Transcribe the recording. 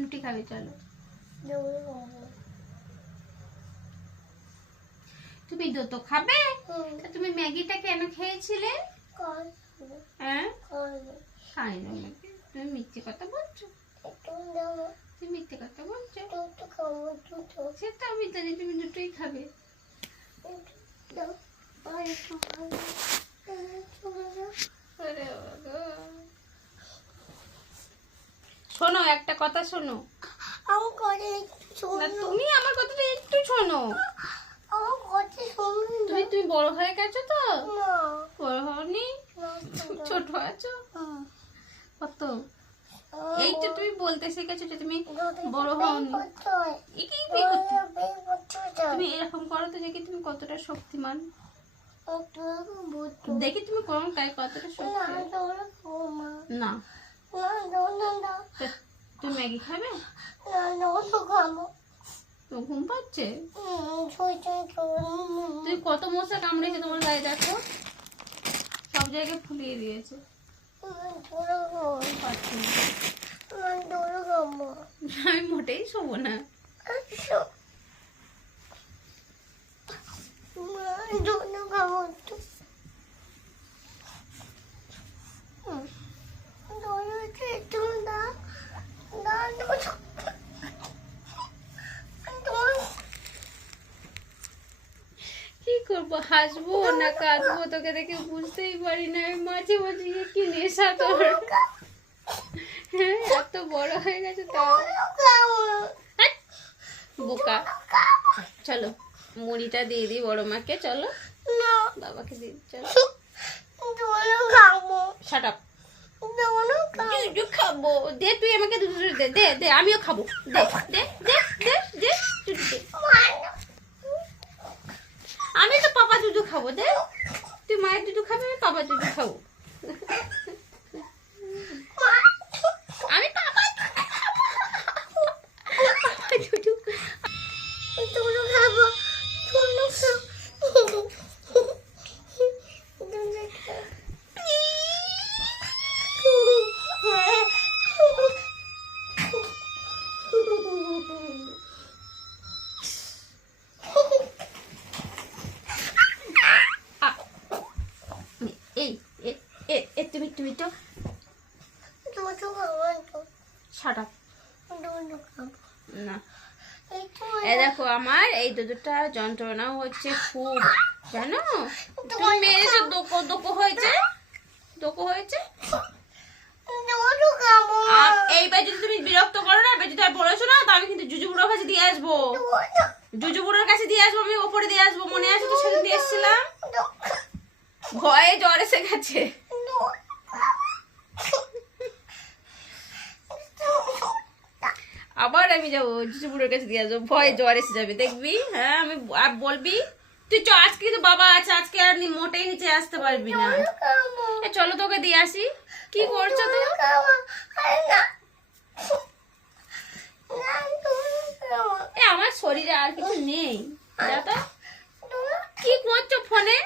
রুটি খাবে চলো। তুমি দুটো খাবে? তা তুমি ম্যাগিটা কেন খেয়েছিলে? হ্যাঁ খাই না ম্যাগি। তুমি মিথ্যে কথা বলছো, তুমি মিথ্যে কথা বলছো। সে তো আমি জানি তুমি দুটোই খাবে। শোনো একটা কথা শোনো, তুমি আমার কথাটা একটু শোনো। তুমি বড় হয়ে গেছো তো? বড় হওনি, ছোট আছো। কত এই তো তুমি বলতে শিখেছো যে তুমি বড় হওনি। তুমি এরকম করো তো দেখি তুমি কতটা শক্তিমান। দেখি তুমি করো তাই কতটা শক্তি। না তুমি ম্যাগি খাবে? তোমার ঘুম পাচ্ছে? তুমি কত মশা কামড়েছে তোমার গায়ে দেখো, সব জায়গায় ফুলিয়ে দিয়েছে। আমি মোটেই শোবো না। কি করবো, হাসবো না কাঁদবো তোকে দেখে বুঝতেই পারি না। আমি মাঝে মাঝে কি নেশা তোর। হ্যাঁ এত বড় হয়ে গেছে তাও। বোকা, চলো মুড়িটা দিয়ে দিই বড় মাকে। চলো বাবাকে দিই চলো। Shut up. খাবো দে, তুই আমাকে দুটো দে দে দে, আমিও খাবো। দে দে দে দে দে দে। আমি তো পাপা দুধু খাবো। দে, তুই মায়ের দুধু খাবে, আমি পাপা দুধু খাবো। আমি পাপা দুধু খাবো। তুমি তো শাট আপ। না এই দেখো আমার এই দুধটা যন্ত্রণা হচ্ছে খুব, জানো? তুমি মেরেছো, দোকো দোকো হয়েছে, দোকো হয়েছে। এইবার যদি তুমি বিরক্ত করো না, এবার যদি আর বলেছো না, তো আমি কিন্তু জুজু বুড়োর কাছে দিয়ে আসবো। জুজু বুড়োর কাছে দিয়ে আসবো, আমি ওপরে দিয়ে আসবো। মনে আছে তো সেদিন দিয়ে এসেছিলাম, ভয়ে জ্বর এসে গেছে। আবার আমি যাবো জুজু বুড়োর কাছে দিয়ে আসবো, ভয়ে জ্বর এসে যাবে দেখবি। হ্যাঁ আমি আর বলবি তুই চ, আজকে তো বাবা আছে, আজকে আর মোটেই নিচে আসতে পারবি না। চলো তোকে দিয়ে আসি। কি করছো তো? আমার শরীরে আর কিছু নেই। কি করছো ফোনে?